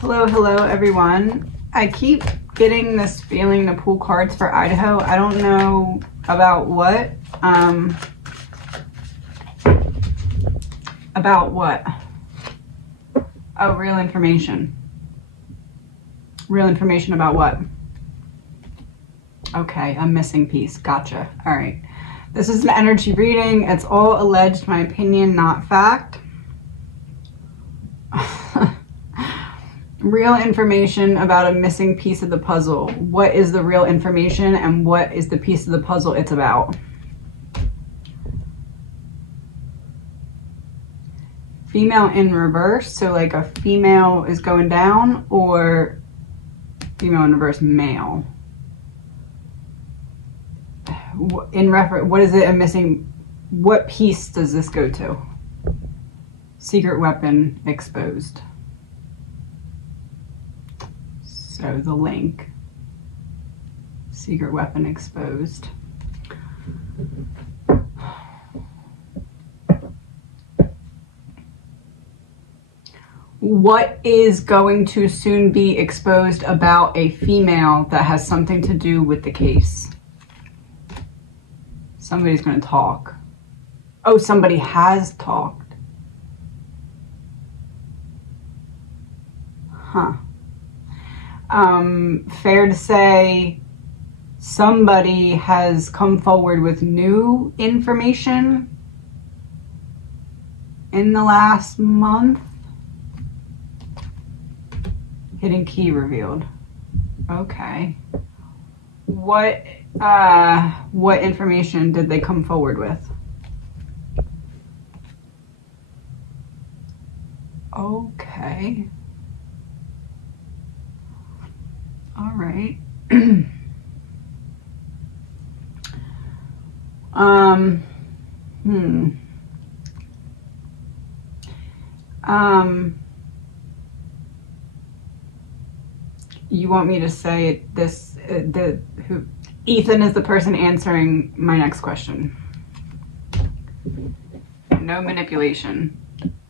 Hello everyone. I keep getting this feeling to pull cards for Idaho. I don't know about what. About what? Oh, real information. Real information about what? Okay, a missing piece. Gotcha. All right. This is an energy reading. It's all alleged, my opinion, not fact. Real information about a missing piece of the puzzle. What is the real information and what is the piece of the puzzle it's about? Female in reverse, so like a female is going down, or female in reverse, male. In reference, what is it a missing? What piece does this go to? Secret weapon exposed. So the link, secret weapon exposed. What is going to soon be exposed about a female that has something to do with the case? Somebody's going to talk. Oh, somebody has talked. Huh. Fair to say somebody has come forward with new information in the last month. Hidden key revealed. Okay. What information did they come forward with? Okay. All right. You want me to say this? Ethan is the person answering my next question. No manipulation.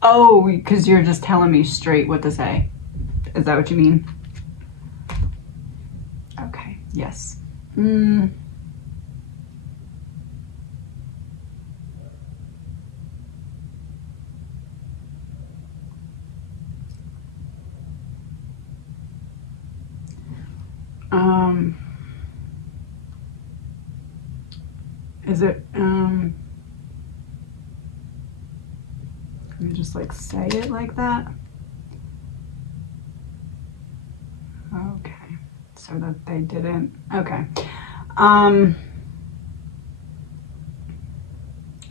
Oh, because you're just telling me straight what to say. Is that what you mean? Okay, yes. Is it, let me just like say it like that. Okay, so that they didn't, okay.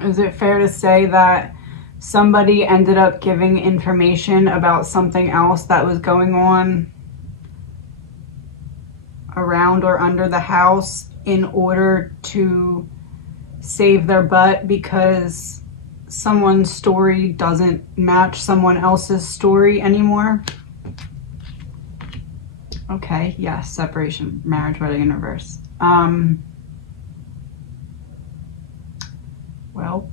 Is it fair to say that somebody ended up giving information about something else that was going on around or under the house in order to save their butt because someone's story doesn't match someone else's story anymore? Okay, yes, separation, marriage, wedding in reverse. Well,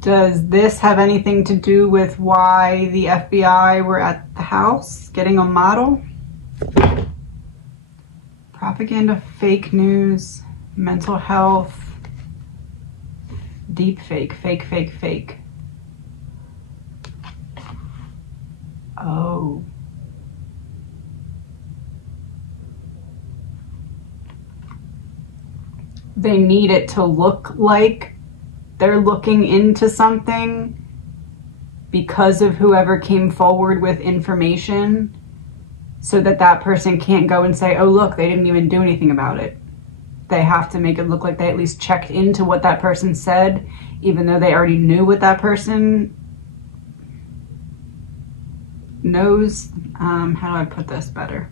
does this have anything to do with why the FBI were at the house getting a model? Propaganda, fake news, mental health, deep fake, fake. Oh. They need it to look like they're looking into something because of whoever came forward with information, so that that person can't go and say, oh look, they didn't even do anything about it. They have to make it look like they at least checked into what that person said, even though they already knew what that person knows. How do I put this better?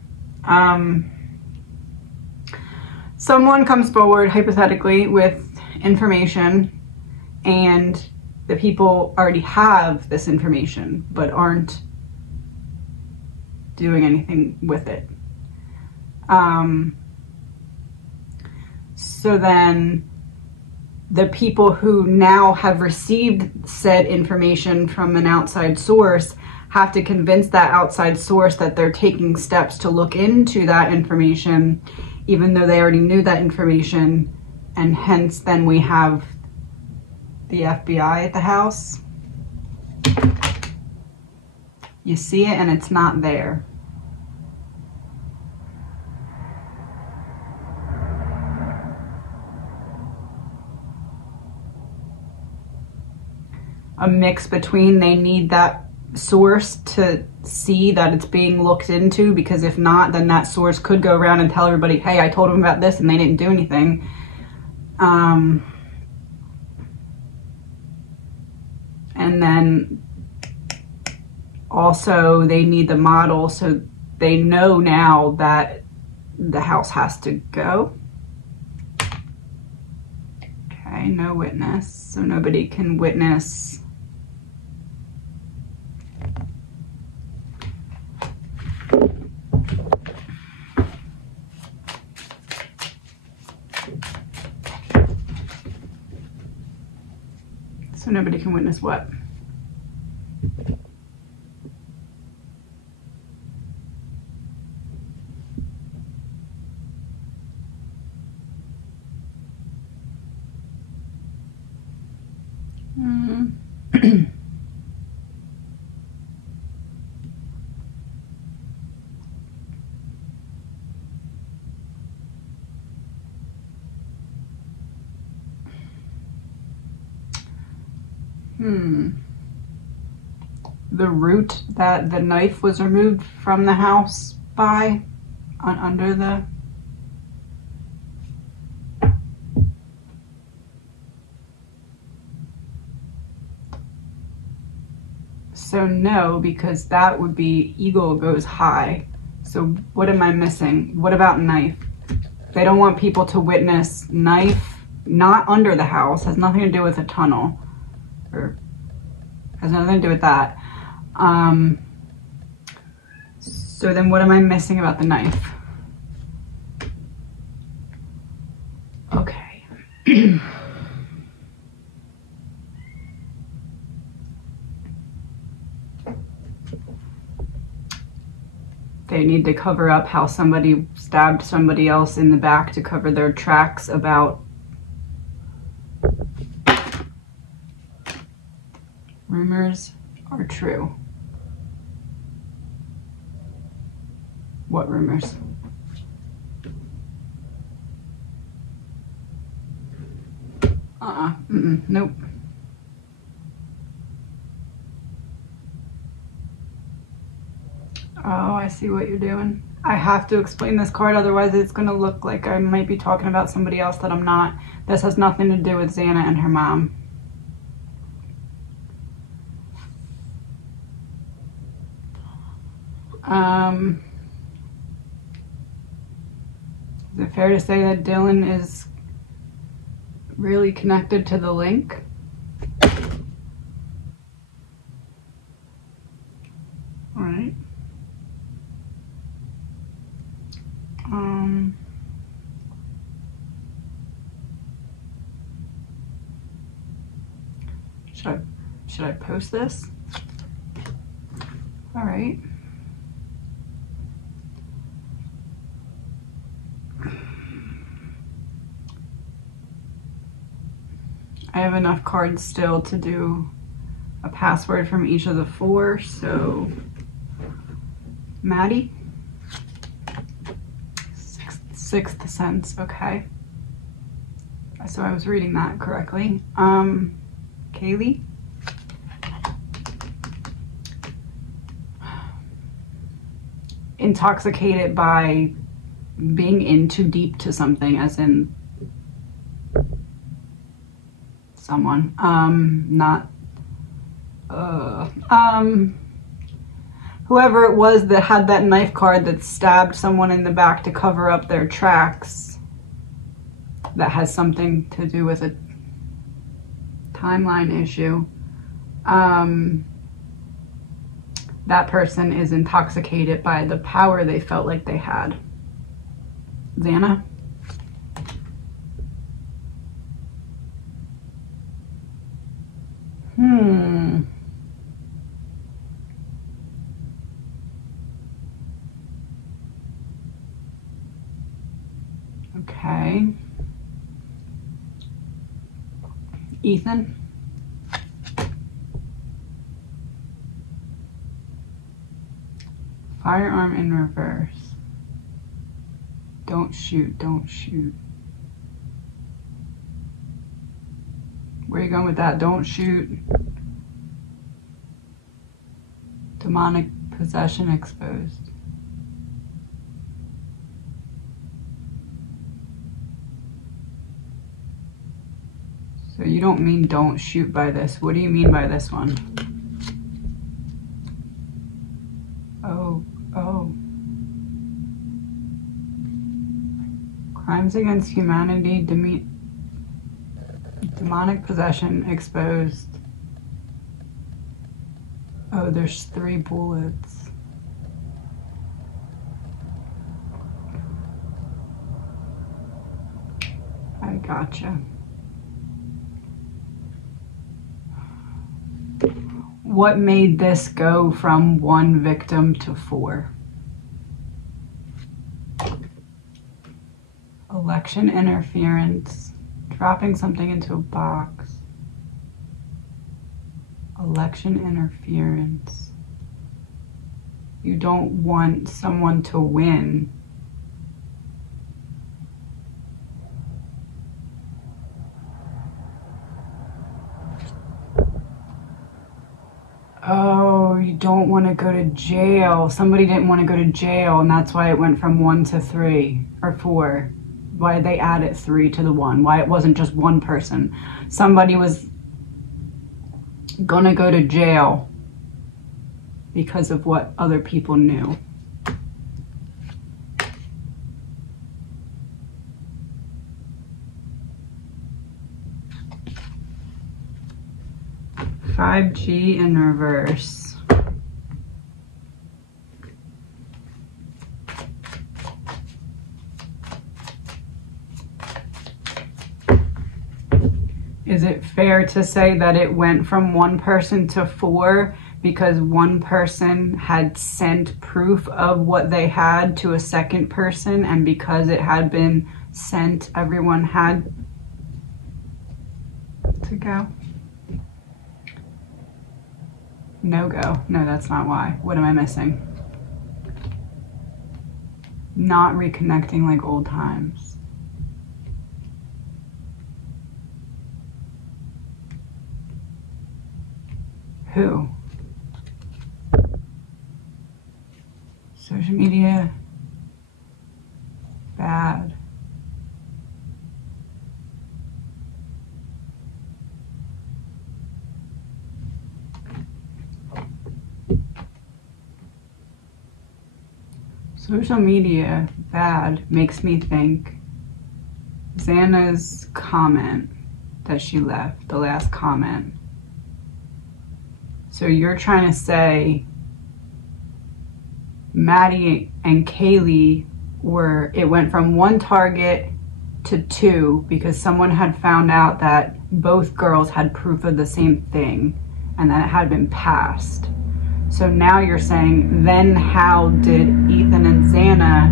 Someone comes forward, hypothetically, with information, and the people already have this information, but aren't doing anything with it. So then the people who now have received said information from an outside source have to convince that outside source that they're taking steps to look into that information, even though they already knew that information. And hence then we have the FBI at the house. You see it and it's not there. A mix between they need that source to see that it's being looked into, because if not, then that source could go around and tell everybody, hey, I told them about this and they didn't do anything. And then also they need the model so they know now that the house has to go. Okay, no witness, so nobody can witness. So nobody can witness what? The route that the knife was removed from the house by, under the... So no, because that would be eagle goes high. So what am I missing? What about knife? They don't want people to witness knife, not under the house, has nothing to do with a tunnel, or has nothing to do with that. So then what am I missing about the knife? Okay. They need to cover up how somebody stabbed somebody else in the back to cover their tracks about rumors are true. What rumors? Nope. Oh, I see what you're doing. I have to explain this card, otherwise it's going to look like I might be talking about somebody else that I'm not. This has nothing to do with Xana and her mom. Is it fair to say that Dylan is really connected to the link? All right. Should I post this? All right. I have enough cards still to do a password from each of the four, so Maddie, sixth sense, okay. So I was reading that correctly. Kaylee, intoxicated by being in too deep to something, as in someone, whoever it was that had that knife card that stabbed someone in the back to cover up their tracks, that has something to do with a timeline issue. That person is intoxicated by the power they felt like they had. Xana? Okay. Ethan? Firearm in reverse. Don't shoot, don't shoot. Where are you going with that? Don't shoot. Demonic possession exposed. So you don't mean don't shoot by this. What do you mean by this one? Oh. Crimes against humanity, demonic possession exposed. Oh, there's 3 bullets. I gotcha. What made this go from 1 victim to 4? Election interference, dropping something into a box. Election interference. You don't want someone to win. Oh, you don't want to go to jail. Somebody didn't want to go to jail, and that's why it went from 1 to 3 or 4. Why they added 3 to the 1. Why it wasn't just one person. Somebody was gonna go to jail because of what other people knew. $5G in reverse. Is it fair to say that it went from 1 person to 4 because 1 person had sent proof of what they had to a second person, and because it had been sent, everyone had to go? No go. No, that's not why. What am I missing? Not reconnecting like old times. Who? Social media, bad. Social media, bad, makes me think Xana's comment that she left, the last comment. So you're trying to say Maddie and Kaylee it went from 1 target to 2 because someone had found out that both girls had proof of the same thing and that it had been passed. So now you're saying, then how did Ethan and Xana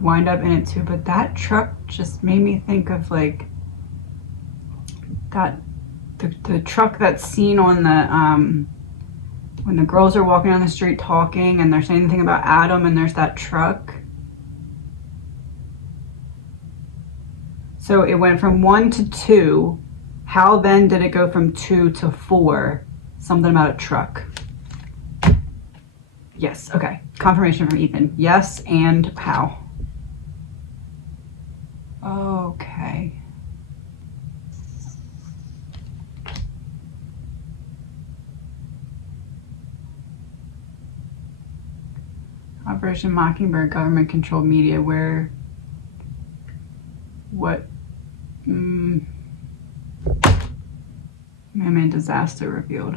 wind up in it too? But that truck just made me think of like that the truck that's seen on the when the girls are walking down the street talking and they're saying anything about Adam, and there's that truck. So it went from 1 to 2. How then did it go from 2 to 4? Something about a truck. Yes, okay. Confirmation from Ethan. Yes, and how? Okay. Operation Mockingbird, government-controlled media, where what man-made disaster revealed.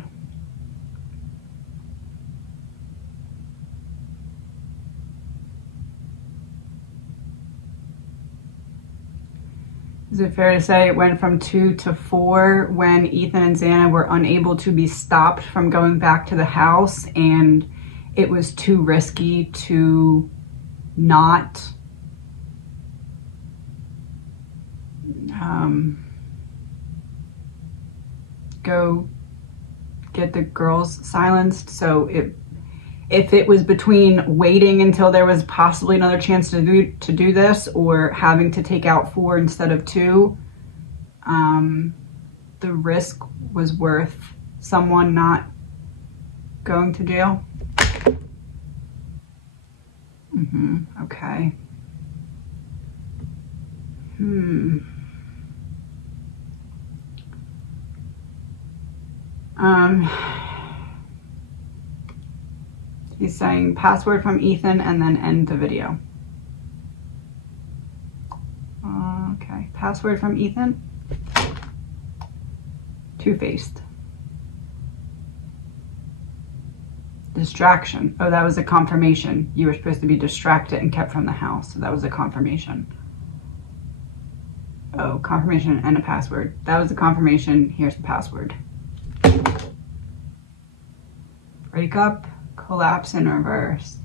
Is it fair to say it went from 2 to 4 when Ethan and Xana were unable to be stopped from going back to the house, and it was too risky to not go get the girls silenced? So if it was between waiting until there was possibly another chance to do this, or having to take out 4 instead of 2, the risk was worth someone not going to jail. Okay. He's saying password from Ethan and then end the video. Okay, password from Ethan. Two-faced. Distraction. Oh, that was a confirmation. You were supposed to be distracted and kept from the house. So that was a confirmation. Oh, confirmation and a password. That was a confirmation. Here's the password. Break up, collapse in reverse.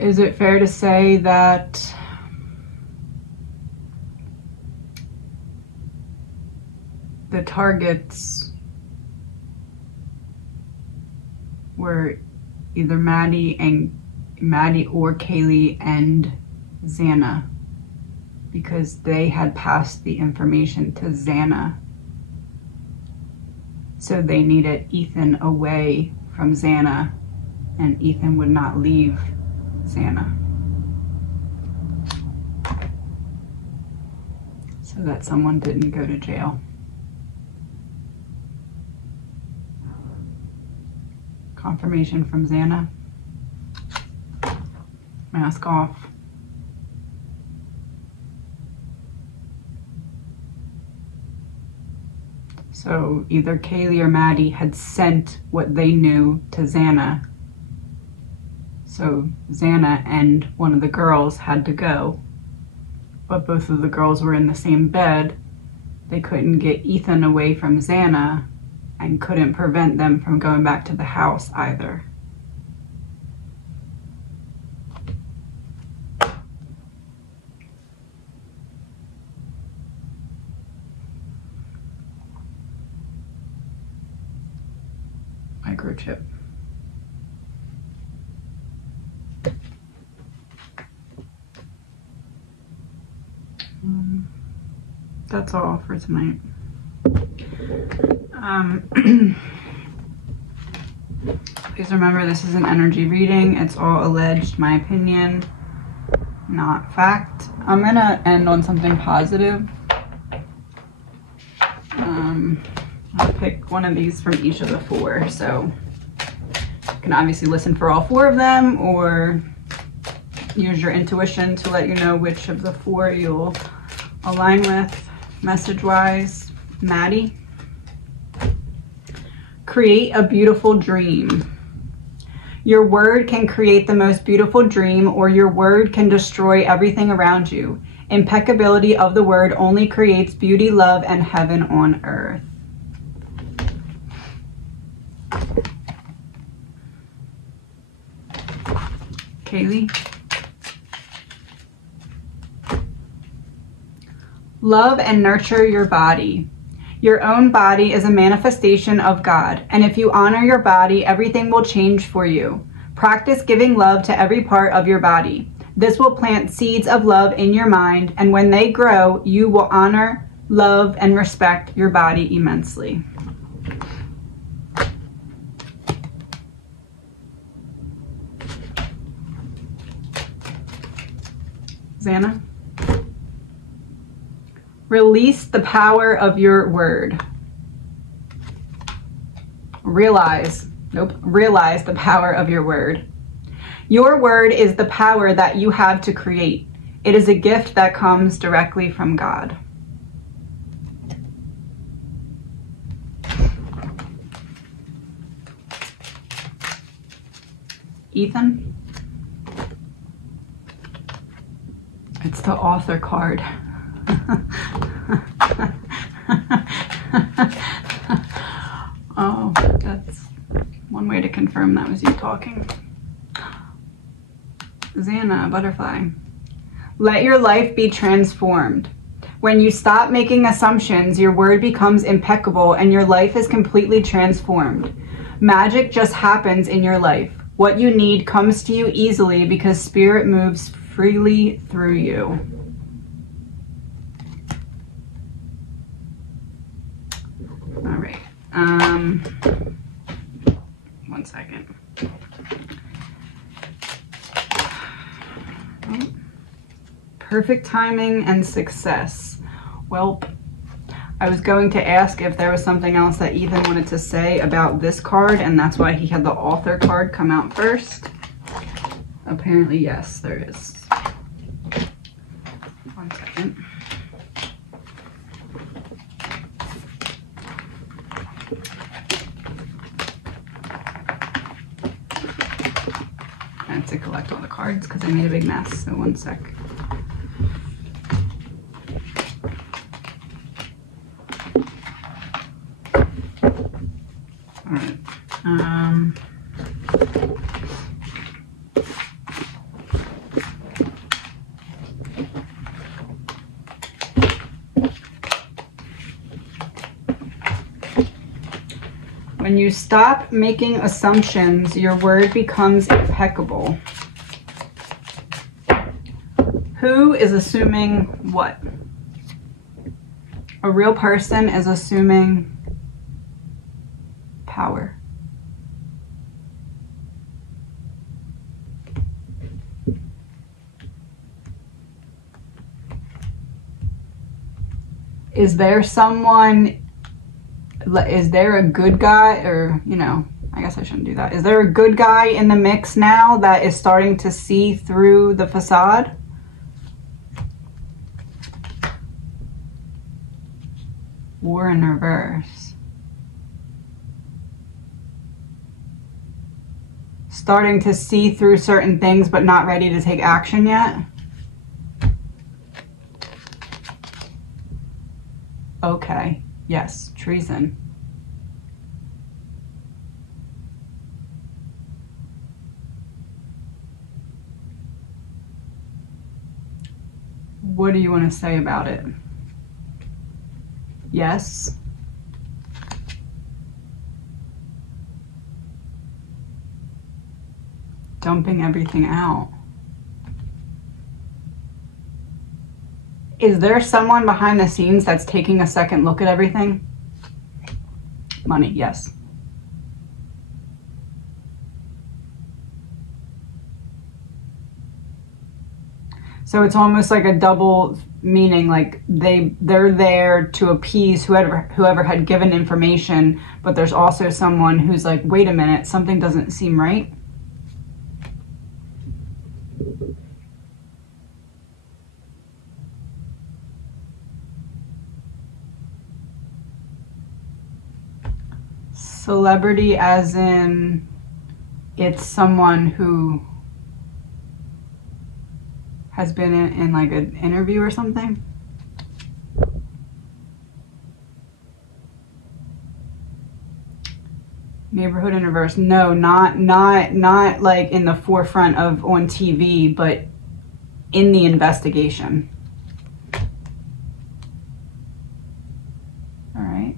Is it fair to say that the targets were either Maddie or Kaylee and Xana, because they had passed the information to Xana, so they needed Ethan away from Xana, and Ethan would not leave Xana, so that someone didn't go to jail. Confirmation from Xana. Mask off. So either Kaylee or Maddie had sent what they knew to Xana. So Xana and one of the girls had to go, but both of the girls were in the same bed. They couldn't get Ethan away from Xana and couldn't prevent them from going back to the house either. Microchip. That's all for tonight. Please remember, this is an energy reading. It's all alleged, my opinion, not fact. I'm gonna end on something positive. I'll pick one of these from each of the 4. So you can obviously listen for all 4 of them, or use your intuition to let you know which of the 4 you'll align with. Message-wise, Maddie. Create a beautiful dream. Your word can create the most beautiful dream, or your word can destroy everything around you. Impeccability of the word only creates beauty, love, and heaven on earth. Kaylee. Love and nurture your body. Your own body is a manifestation of God, and if you honor your body, everything will change for you. Practice giving love to every part of your body. This will plant seeds of love in your mind, and when they grow, you will honor, love, and respect your body immensely. Xana? Release the power of your word. Realize the power of your word. Your word is the power that you have to create. It is a gift that comes directly from God. Ethan? It's the author card. Oh, that's one way to confirm that was you talking. Xana, butterfly. Let your life be transformed. When you stop making assumptions, your word becomes impeccable and your life is completely transformed. Magic just happens in your life. What you need comes to you easily because spirit moves freely through you. All right. One second. Perfect timing and success. Well, I was going to ask if there was something else that Ethan wanted to say about this card, and that's why he had the author card come out first. Apparently, yes, there is. One second. I have to collect all the cards because I made a big mess, so one sec. All right. When you stop making assumptions, your word becomes impeccable. Who is assuming what? A real person is assuming power. Is there someone, is there a good guy, or, you know, I guess I shouldn't do that. Is there a good guy in the mix now that is starting to see through the facade? War in reverse. Starting to see through certain things but not ready to take action yet? Okay, yes, treason. What do you want to say about it? Yes. Dumping everything out. Is there someone behind the scenes that's taking a second look at everything? Money, yes. So it's almost like a double meaning, like they're there to appease whoever had given information, but there's also someone who's like, wait a minute, something doesn't seem right. Celebrity as in it's someone who has been in like an interview or something? Neighborhood in reverse. No, not like in the forefront of on TV, but in the investigation. All right.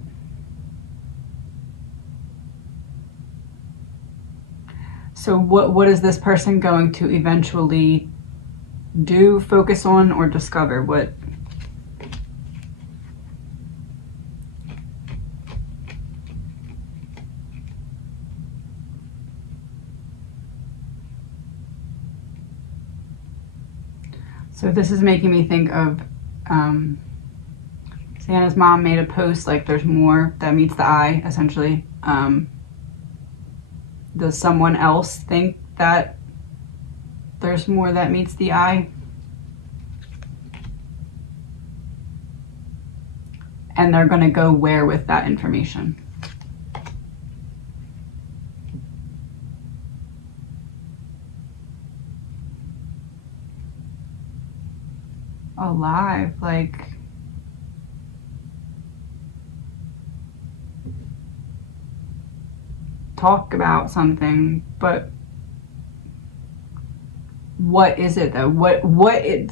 So what is this person going to eventually do, focus on, or discover? What? So this is making me think of Santa's mom made a post like there's more that meets the eye, essentially. Does someone else think that there's more that meets the eye? And they're going to go where with that information? Alive, like talk about something, but what is it though?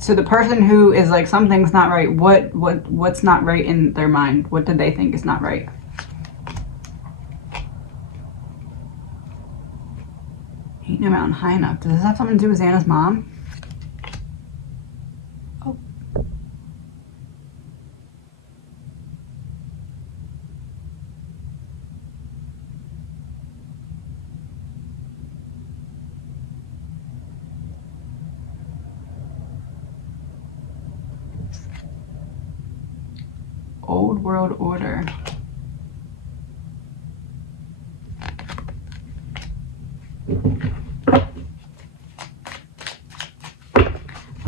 So the person who is like something's not right, what's not right in their mind? What do they think is not right? Ain't no mountain high enough. Does this have something to do with Xana's mom? Oh. Old world order.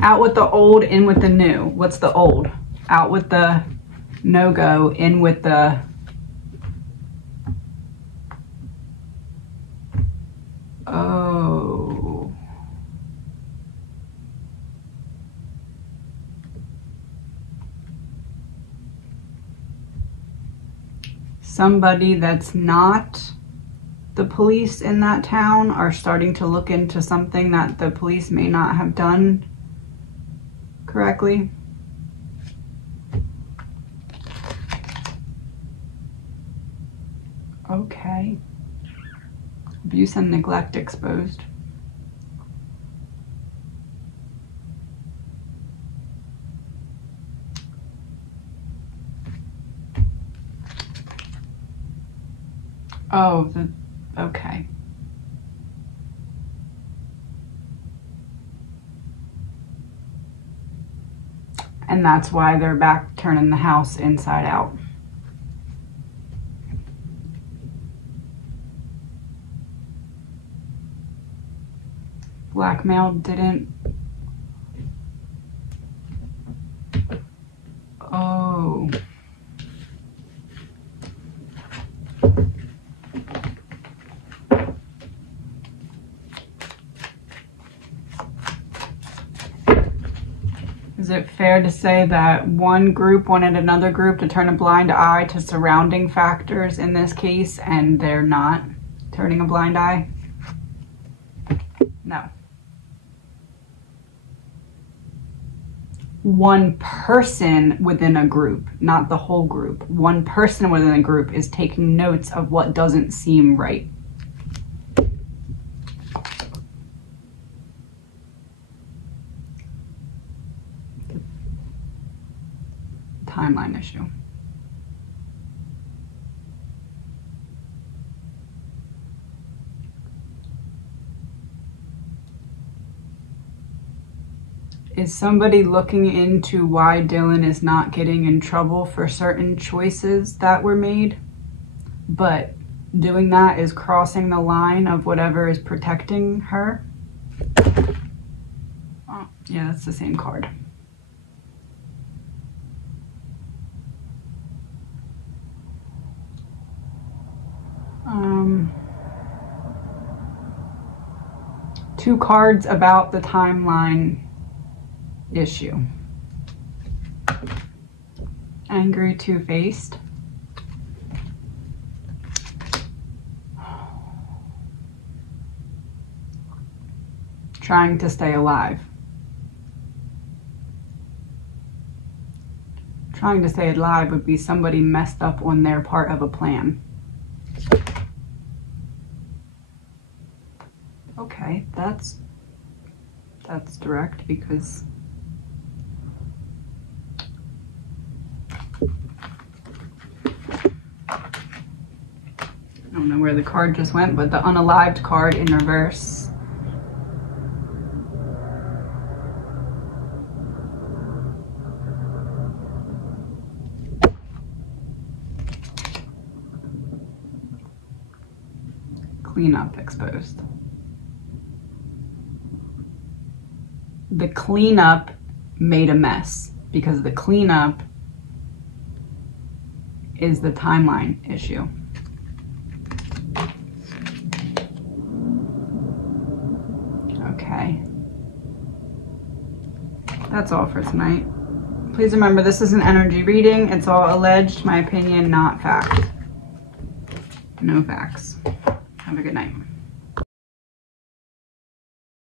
Out with the old, in with the new. What's the old? Out with the no-go, in with the... Oh. Somebody that's not the police in that town are starting to look into something that the police may not have done correctly. Okay. Abuse and neglect exposed. Oh, okay. And that's why they're back turning the house inside out. Blackmail didn't. Oh. Is it fair to say that one group wanted another group to turn a blind eye to surrounding factors in this case, and they're not turning a blind eye? No. One person within a group, not the whole group. One person within a group is taking notes of what doesn't seem right. Timeline issue. Is somebody looking into why Dylan is not getting in trouble for certain choices that were made? But doing that is crossing the line of whatever is protecting her? Oh, yeah, that's the same card. Two cards about the timeline issue. Angry, two-faced. Trying to stay alive. Trying to stay alive would be somebody messed up on their part of a plan. Okay, that's direct because I don't know where the card just went, but the unalived card in reverse. cleanup exposed. The cleanup made a mess because the cleanup is the timeline issue. Okay. That's all for tonight. Please remember, this is an energy reading. It's all alleged, my opinion, not fact. No facts. Have a good night.